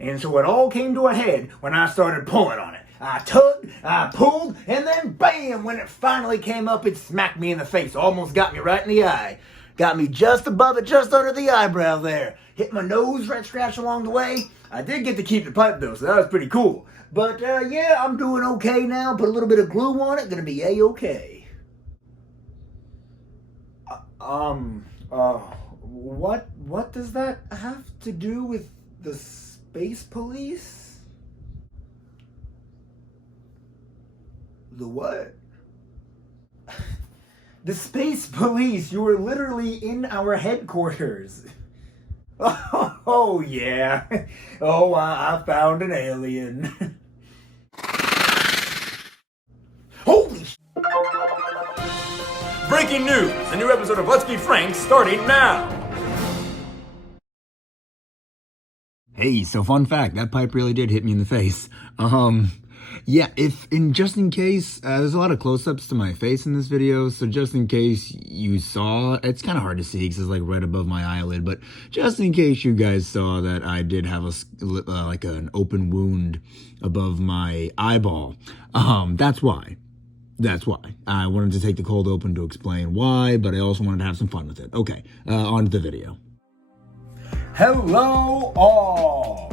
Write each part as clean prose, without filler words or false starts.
And so it all came to a head when I started pulling on it. I tugged, I pulled, and then bam, when it finally came up, it smacked me in the face. Almost got me right in the eye. Got me just above it, just under the eyebrow there. Hit my nose, red scratch along the way. I did get to keep the pipe though, so that was pretty cool. But yeah, I'm doing okay now. Put a little bit of glue on it, gonna be A-okay. What does that have to do with the space police? The what? The space police. You were literally in our headquarters. Oh yeah. Oh, I found an alien. Holy sh**. Breaking news! A new episode of Let's Be Frank starting now! Hey, so fun fact, that pipe really did hit me in the face. Yeah, just in case, there's a lot of close-ups to my face in this video, so just in case you saw, it's kind of hard to see because it's like right above my eyelid, but just in case you guys saw that I did have like an open wound above my eyeball, that's why. That's why. I wanted to take the cold open to explain why, but I also wanted to have some fun with it. Okay, on to the video. Hello all!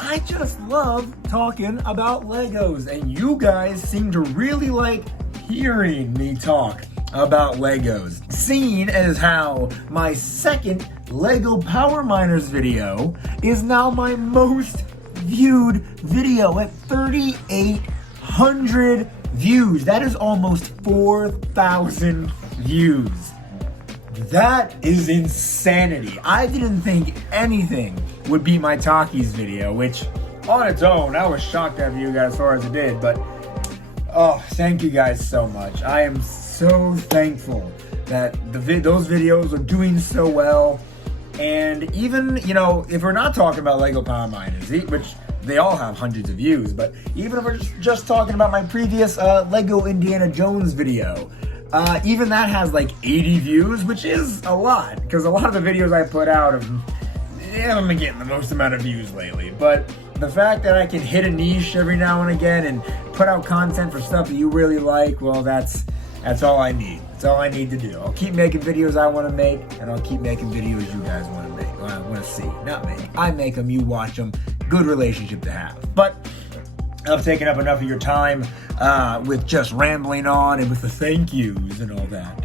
I just love talking about Legos, and you guys seem to really like hearing me talk about Legos. Seeing as how my second Lego Power Miners video is now my most viewed video at 3,800 views. That is almost 4,000 views. That is insanity. I didn't think anything would beat my Talkies video, which on its own, I was shocked to have you guys as far as it did, but oh, thank you guys so much. I am so thankful that those videos are doing so well. And even, you know, if we're not talking about Lego Power Miners, which they all have hundreds of views, but even if we're just talking about my previous Lego Indiana Jones video, even that has like 80 views, which is a lot, because a lot of the videos I put out haven't been getting the most amount of views lately. But the fact that I can hit a niche every now and again and put out content for stuff that you really like, well, that's all I need. That's all I need to do. I'll keep making videos I want to make, and I'll keep making videos you guys want to make, or I want to see. Not make. I make them, you watch them. Good relationship to have. But I've taken up enough of your time with just rambling on and with the thank yous and all that.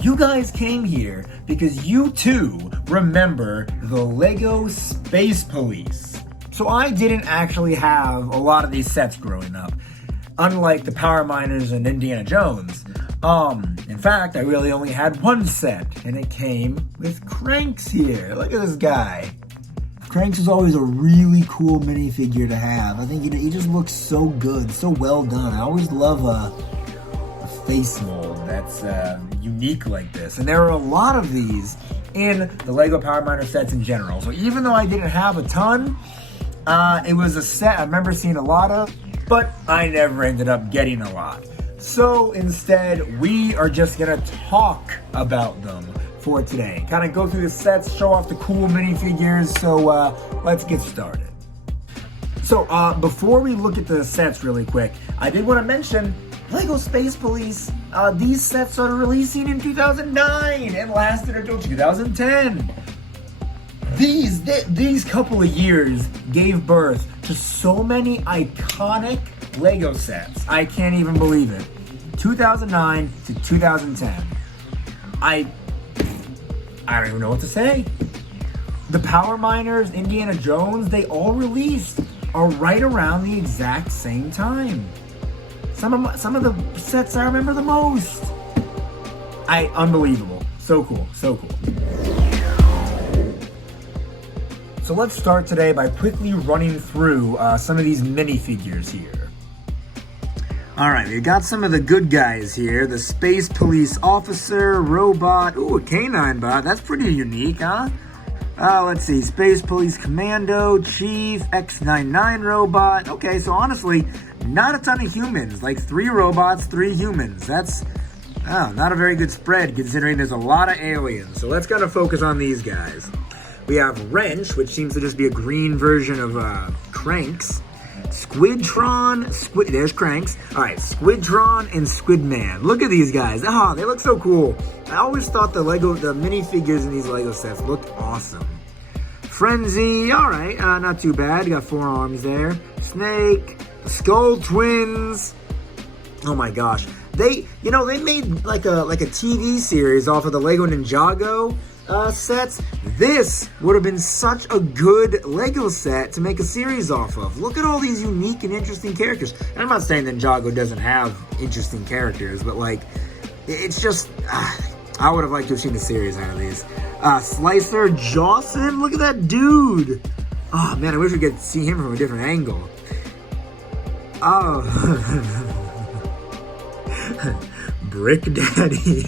You guys came here because you too remember the Lego Space Police. So I didn't actually have a lot of these sets growing up, unlike the Power Miners and Indiana Jones. In fact, I really only had one set, and it came with Cranks here. Look at this guy. Cranks is always a really cool minifigure to have. I think he just looks so good, so well done. I always love a face mold that's unique like this. And there are a lot of these in the Lego Power Miner sets in general. So even though I didn't have a ton, it was a set I remember seeing a lot of, but I never ended up getting a lot. So instead, we are just gonna talk about them for today. Kind of go through the sets, show off the cool minifigures, so let's get started. So before we look at the sets really quick, I did want to mention Lego Space Police. These sets started releasing in 2009 and lasted until 2010. These couple of years gave birth to so many iconic Lego sets. I can't even believe it. 2009 to 2010. I don't even know what to say. The Power Miners, Indiana Jones, they all released are right around the exact same time. Some of the sets I remember the most. Unbelievable. So cool, so cool. So let's start today by quickly running through some of these minifigures here. All right, we got some of the good guys here. The Space Police Officer, Robot, ooh, a Canine Bot. That's pretty unique, huh? Let's see, Space Police Commando, Chief, X-99 Robot. Okay, so honestly, not a ton of humans. Like 3 robots, 3 humans. That's not a very good spread considering there's a lot of aliens. So let's kind of focus on these guys. We have Wrench, which seems to just be a green version of Cranks. Squidtron, there's Cranks. All right, Squidtron and Squidman. Look at these guys. Oh, they look so cool. I always thought the minifigures in these Lego sets looked awesome. Frenzy, all right, not too bad. You got 4 arms there. Snake, the Skull Twins. Oh my gosh, they made like a TV series off of the Lego Ninjago sets. This would have been such a good Lego set to make a series off of. Look at all these unique and interesting characters. And I'm not saying that Ninjago doesn't have interesting characters, but like, it's just, I would have liked to have seen a series out of these. Slicer Jawson, look at that dude. Oh man, I wish we could see him from a different angle. Oh. Brick Daddy.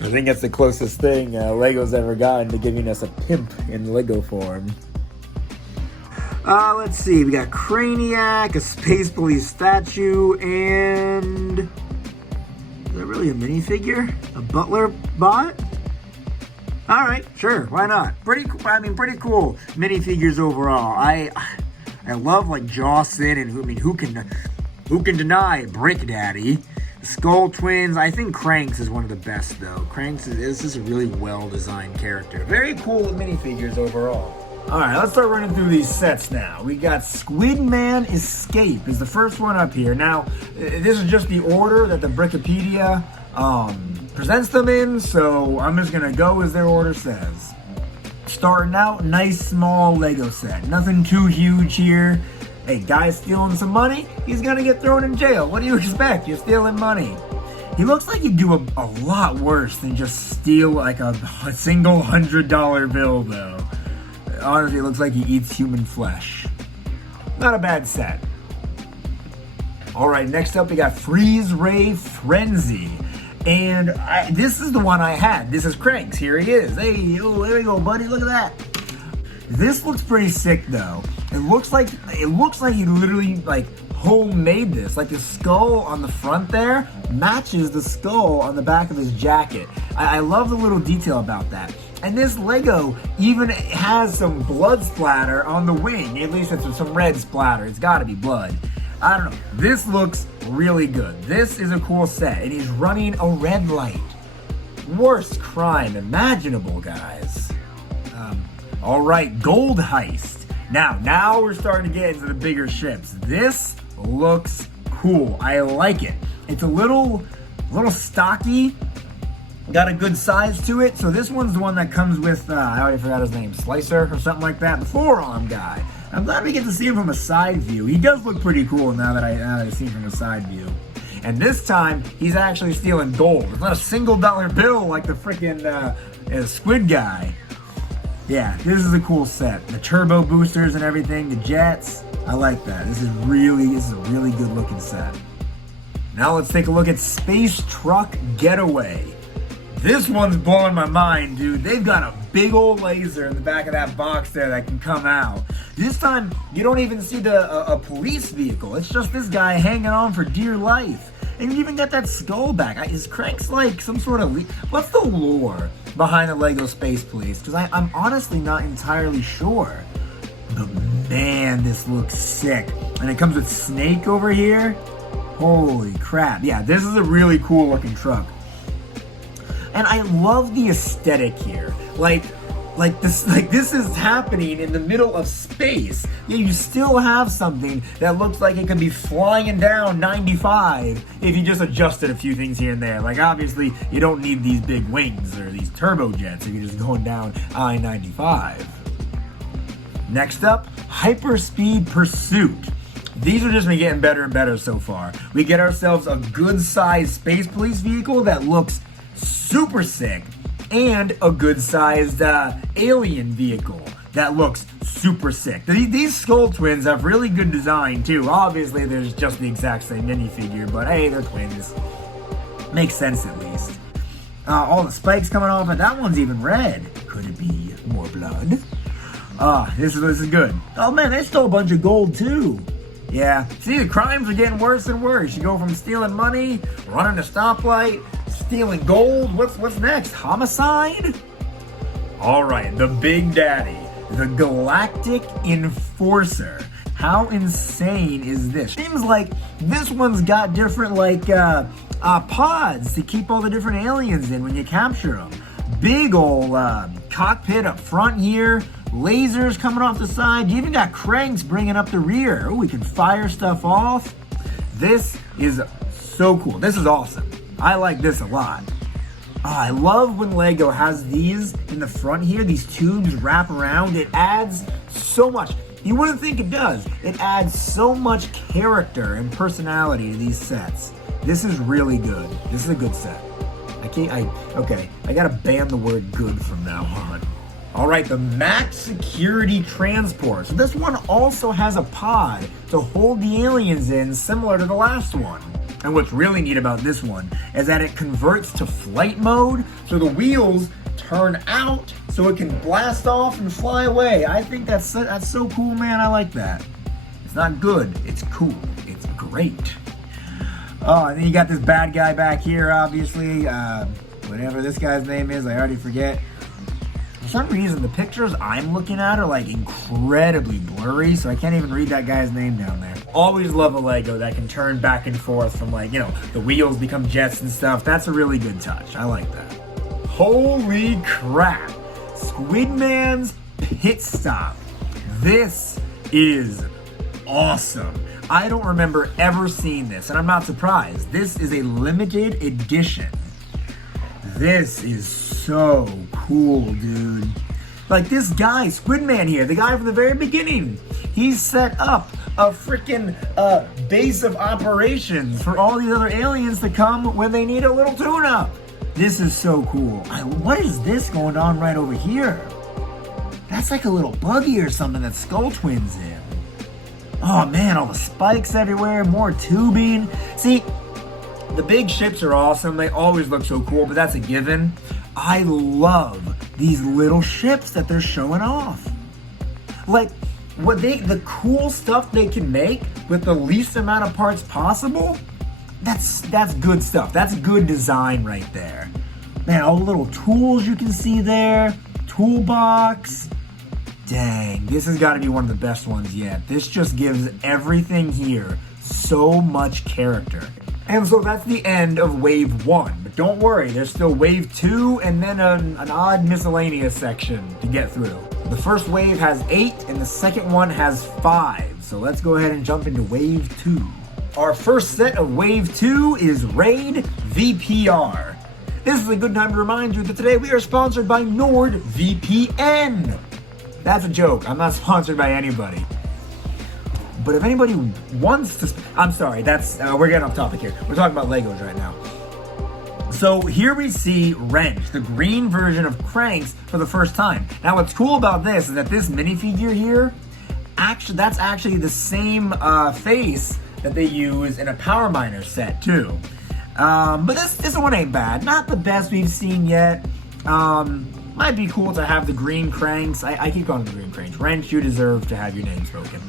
I think that's the closest thing Lego's ever gotten to giving us a pimp in Lego form. Let's see, we got Craniac, a Space Police statue, and... is that really a minifigure? A Butler bot? Alright, sure, why not? Pretty cool minifigures overall. I love like Jawson, and who can deny Brick Daddy? Skull Twins. I think Cranks is one of the best though. Cranks is a really well-designed character. Very cool minifigures overall. Alright, let's start running through these sets now. We got Squidman Escape is the first one up here. Now, this is just the order that the Brickopedia presents them in, so I'm just gonna go as their order says. Starting out, nice small Lego set. Nothing too huge here. Hey, guy's stealing some money, he's gonna get thrown in jail. What do you expect? You're stealing money. He looks like he'd do a lot worse than just steal like a single $100 bill though. Honestly, it looks like he eats human flesh. Not a bad set. Alright, next up we got Freeze Ray Frenzy. And this is the one I had. This is Cranks. Here he is. Hey, oh, there you go, buddy. Look at that. This looks pretty sick though. It looks like he literally like homemade this. Like the skull on the front there matches the skull on the back of his jacket. I love the little detail about that. And this Lego even has some blood splatter on the wing. At least it's some red splatter. It's gotta be blood. I don't know. This looks really good. This is a cool set. And he's running a red light. Worst crime imaginable, guys. All right, Gold Heist. Now we're starting to get into the bigger ships. This looks cool. I like it. It's a little stocky. Got a good size to it. So this one's the one that comes with, I already forgot his name, Slicer or something like that. The 4-arm guy. I'm glad we get to see him from a side view. He does look pretty cool now that I see him from a side view. And this time, he's actually stealing gold. It's not a single $1 bill like the freaking squid guy. Yeah, this is a cool set. The turbo boosters and everything, the jets. I like that. This is a really good looking set. Now let's take a look at Space Truck Getaway. This one's blowing my mind, dude. They've got a big old laser in the back of that box there that can come out. This time, you don't even see a police vehicle. It's just this guy hanging on for dear life. And you even got that skull back. Is Cranks like some sort of... what's the lore behind the Lego Space Police? Because I'm honestly not entirely sure. But man, this looks sick. And it comes with Snake over here. Holy crap. Yeah, this is a really cool looking truck. And I love the aesthetic here. Like this is happening in the middle of space. Yeah, you still have something that looks like it could be flying down 95 if you just adjusted a few things here and there. Like obviously you don't need these big wings or these turbojets if you're just going down I-95. Next up, Hyperspeed Pursuit. These are just been getting better and better so far. We get ourselves a good sized Space Police vehicle that looks super sick, and a good-sized alien vehicle that looks super sick. These Skull Twins have really good design too. Obviously, there's just the exact same minifigure, but hey, they're twins. Makes sense at least. All the spikes coming off, and that one's even red. Could it be more blood? This is good. Oh man, they stole a bunch of gold too. Yeah, see, the crimes are getting worse and worse. You go from stealing money, running a stoplight, stealing gold. What's next? Homicide? All right, the Big Daddy, the Galactic Enforcer. How insane is this? Seems like this one's got different pods to keep all the different aliens in when you capture them. Big old cockpit up front here, lasers coming off the side. You even got cranks bringing up the rear. Oh, we can fire stuff off. This is so cool. This is awesome. I like this a lot. I love when Lego has these in the front here, these tubes wrap around. It adds so much. You wouldn't think it does. It adds so much character and personality to these sets. This is really good. This is a good set. Okay, I gotta ban the word good from now on. All right, the Max Security Transport. So this one also has a pod to hold the aliens in, similar to the last one. And what's really neat about this one is that it converts to flight mode, so the wheels turn out so it can blast off and fly away. I think that's so cool, man. I like that. It's not good, it's cool. It's great. Oh, and then you got this bad guy back here, obviously. Whatever this guy's name is, I already forget. For some reason, the pictures I'm looking at are like incredibly blurry, so I can't even read that guy's name down there. Always love a Lego that can turn back and forth from the wheels become jets and stuff. That's a really good touch. I like that. Holy crap. Squidman's Pit Stop. This is awesome. I don't remember ever seeing this, and I'm not surprised. This is a limited edition. This is so cool, dude. Like this guy, Squidman here, the guy from the very beginning, he's set up a freaking base of operations for all these other aliens to come when they need a little tune-up. This is so cool. What is this going on right over here? That's like a little buggy or something that Skull Twin's in. Oh man, all the spikes everywhere, more tubing. See, the big ships are awesome. They always look so cool, but that's a given. I love these little ships that they're showing off. Like, the cool stuff they can make with the least amount of parts possible, that's good stuff. That's good design right there. Man, all the little tools you can see there, toolbox. Dang, this has got to be one of the best ones yet. This just gives everything here so much character. And so that's the end of Wave 1. But don't worry, there's still Wave 2 and then an odd miscellaneous section to get through. The first wave has 8 and the second one has 5. So let's go ahead and jump into Wave 2. Our first set of Wave 2 is Raid VPR. This is a good time to remind you that today we are sponsored by NordVPN. That's a joke. I'm not sponsored by anybody. But if anybody wants to... I'm sorry, we're getting off topic here. We're talking about Legos right now. So here we see Wrench, the green version of Cranks, for the first time. Now what's cool about this is that this minifigure here, that's actually the same face that they use in a Power Miner set too. But this one ain't bad. Not the best we've seen yet. Might be cool to have the green Cranks. I keep calling them the green Cranks. Wrench, you deserve to have your name spoken.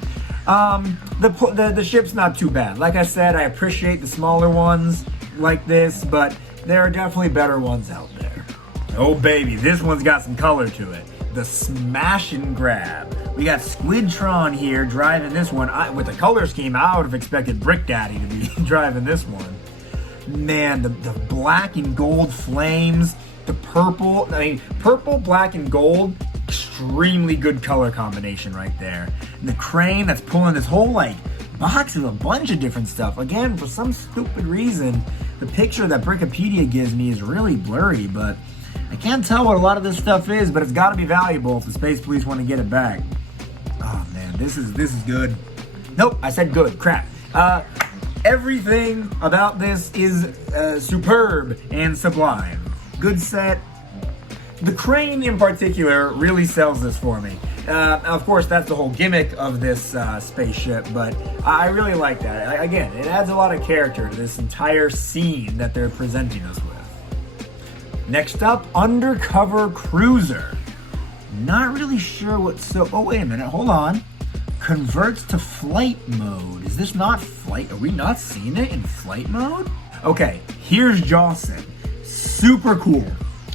The ship's not too bad. Like I said, I appreciate the smaller ones like this, but there are definitely better ones out there. Oh baby, this one's got some color to it. The Smash and Grab. We got Squidtron here driving this one. With the color scheme, I would have expected Brick Daddy to be driving this one. Man, the black and gold flames, the purple, purple, black, and gold, extremely good color combination right there. And the crane that's pulling this whole box of a bunch of different stuff. Again, for some stupid reason, the picture that Brickopedia gives me is really blurry, but I can't tell what a lot of this stuff is, but it's got to be valuable if the Space Police want to get it back. Oh man, this is good. Nope, I said good. Crap. Everything about this is superb and sublime. Good set. The crane in particular really sells this for me. Of course, that's the whole gimmick of this spaceship, but I really like that. Again, it adds a lot of character to this entire scene that they're presenting us with. Next up, Undercover Cruiser. Not really sure oh wait a minute, hold on. Converts to flight mode. Is this not flight? Are we not seeing it in flight mode? Okay, here's Jawson. Super cool.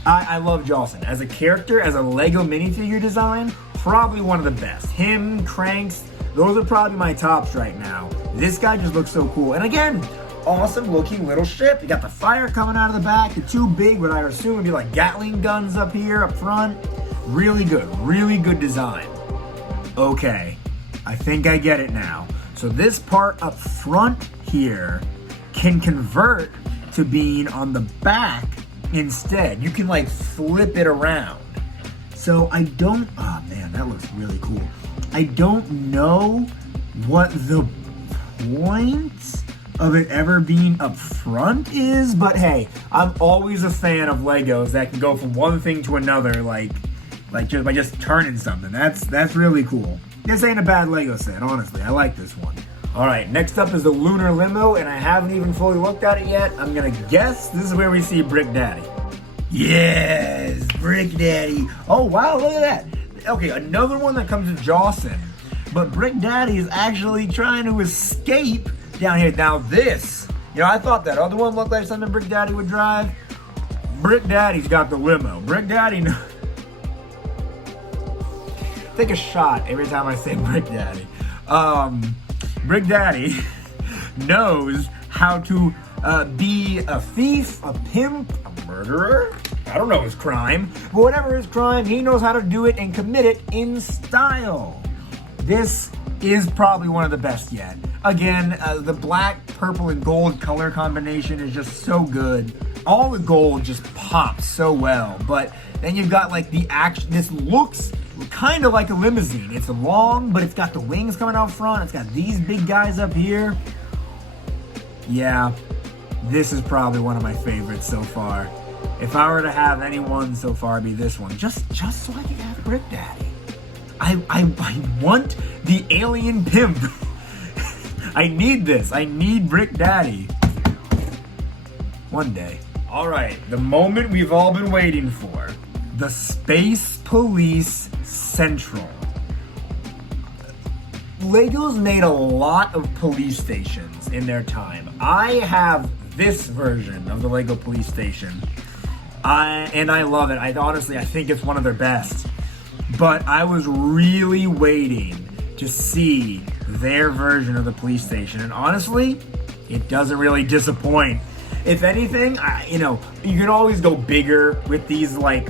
I love Jawson. As a character, as a Lego minifigure design, probably one of the best. Him, Cranks, those are probably my tops right now. This guy just looks so cool. And again, awesome looking little ship. You got the fire coming out of the back, the two big, what I assume would be like Gatling guns up here, up front. Really good design. Okay, I think I get it now. So this part up front here can convert to being on the back instead. You can like flip it around. So I don't, oh man, that looks really cool. I don't know what the point of it ever being up front is, but hey, I'm always a fan of Legos that can go from one thing to another, like just by just turning something. That's really cool. This ain't a bad Lego set, honestly. I like this one. All right, next up is the Lunar Limo, and I haven't even fully looked at it yet. I'm gonna guess this is where we see Brick Daddy. Yes, Brick Daddy. Oh wow, look at that. Okay, another one that comes with Jawson, but Brick Daddy is actually trying to escape down here. Now this, I thought that other one looked like something Brick Daddy would drive. Brick Daddy's got the limo. Brick Daddy. Take a shot every time I say Brick Daddy. Brick Daddy knows how to be a thief, a pimp, a murderer. I don't know his crime, but whatever his crime, he knows how to do it and commit it in style. This is probably one of the best yet. Again, the black, purple, and gold color combination is just so good. All the gold just pops so well, but then you've got like the action. This looks kind of like a limousine. It's long, but it's got the wings coming out front. It's got these big guys up here. Yeah, this is probably one of my favorites so far. If I were to have anyone so far, it'd be this one. Just so I can have Brick Daddy. I want the alien pimp. I need this. I need Brick Daddy. One day. All right, the moment we've all been waiting for. The Space Police Central. Lego's made a lot of police stations in their time. I have this version of the Lego Police Station. And I love it. I think it's one of their best. But I was really waiting to see their version of the police station. And honestly, it doesn't really disappoint. If anything, you can always go bigger with these like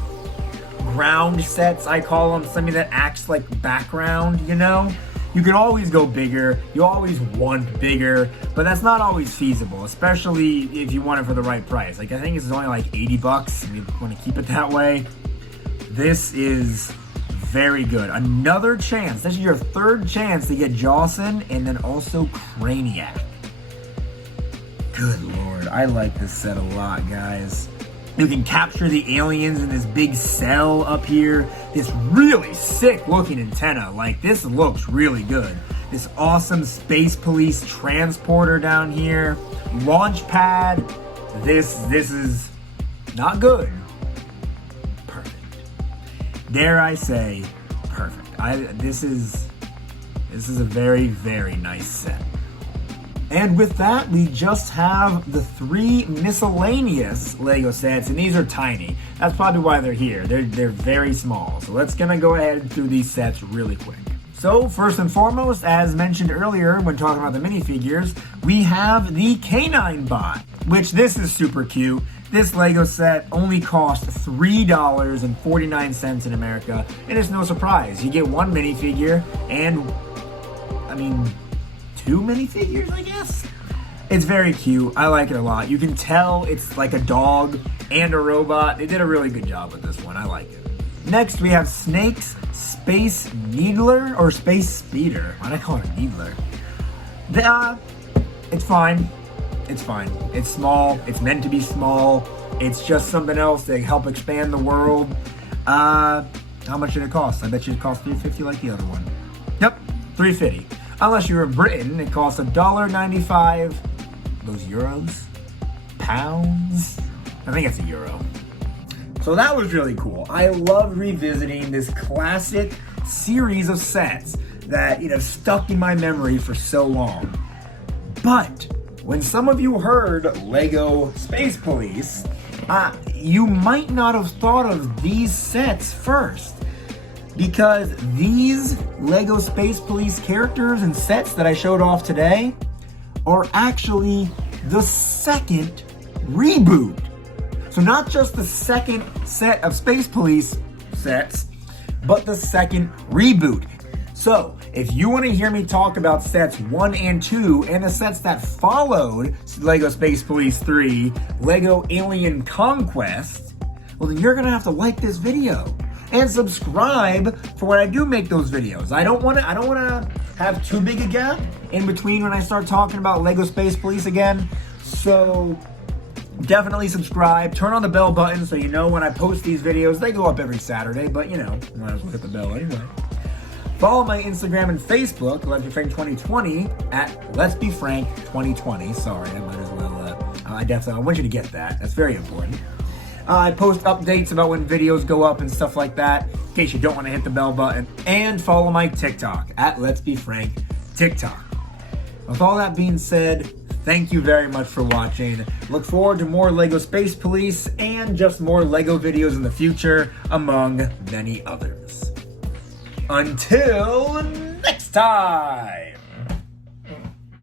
ground sets, I call them, something that acts like background, You can always go bigger, you always want bigger, but that's not always feasible, especially if you want it for the right price. Like, I think this is only like $80, and you want to keep it that way. This is very good. Another chance, this is your third chance to get Jawson, and then also Craniac. Good lord, I like this set a lot, guys. You can capture the aliens in this big cell up here. This really sick looking antenna. Like, this looks really good. This awesome Space Police transporter down here. Launch pad. This is not good. Perfect. Dare I say, perfect. This is a very, very nice set. And with that, we just have the 3 miscellaneous Lego sets, and these are tiny. That's probably why they're here. They're very small. So let's gonna go ahead through these sets really quick. So first and foremost, as mentioned earlier when talking about the minifigures, we have the Canine Bot, which this is super cute. This Lego set only cost $3.49 in America, and it's no surprise. You get one minifigure and, 2 minifigures, I guess? It's very cute. I like it a lot. You can tell it's like a dog and a robot. They did a really good job with this one. I like it. Next, we have Snake's Space Needler or Space Speeder. Why did I call it a Needler? It's fine. It's fine. It's small. It's meant to be small. It's just something else to help expand the world. How much did it cost? I bet you it cost $3.50 like the other one. Yep, $3.50. Unless you're in Britain, it costs $1.95. Those euros? Pounds? I think it's a euro. So that was really cool. I love revisiting this classic series of sets that, stuck in my memory for so long. But when some of you heard Lego Space Police, you might not have thought of these sets first, because these LEGO Space Police characters and sets that I showed off today are actually the second reboot. So not just the second set of Space Police sets, but the second reboot. So if you want to hear me talk about sets 1 and 2 and the sets that followed LEGO Space Police 3, LEGO Alien Conquest, well then you're gonna have to like this video and subscribe for when I do make those videos. I don't wanna have too big a gap in between when I start talking about LEGO Space Police again. So definitely subscribe, turn on the bell button so you know when I post these videos. They go up every Saturday, but you know, might as well hit the bell anyway. Follow my Instagram and Facebook, Let's Be Frank 2020, at Let's Be Frank 2020. Sorry, I might as well, I want you to get that. That's very important. I post updates about when videos go up and stuff like that, in case you don't want to hit the bell button. And follow my TikTok, at Let's Be Frank TikTok. With all that being said, thank you very much for watching. Look forward to more LEGO Space Police and just more LEGO videos in the future, among many others. Until next time!